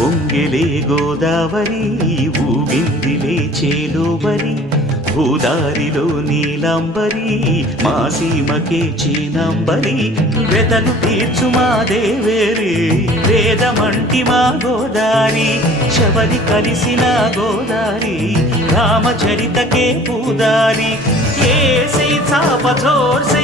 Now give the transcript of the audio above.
పొంగిలే గోదావరి ఊగిందిలే చేలోవరి భూదారిలో నీలాంబరి మా సీమకే చీనాంబరి వెతలు తీర్చు మా దేవేరి వేదమంటి మా గోదారి శబరి కలిసిన గోదారి రామచరితకే పూదారి ఏ సై చాప చోర్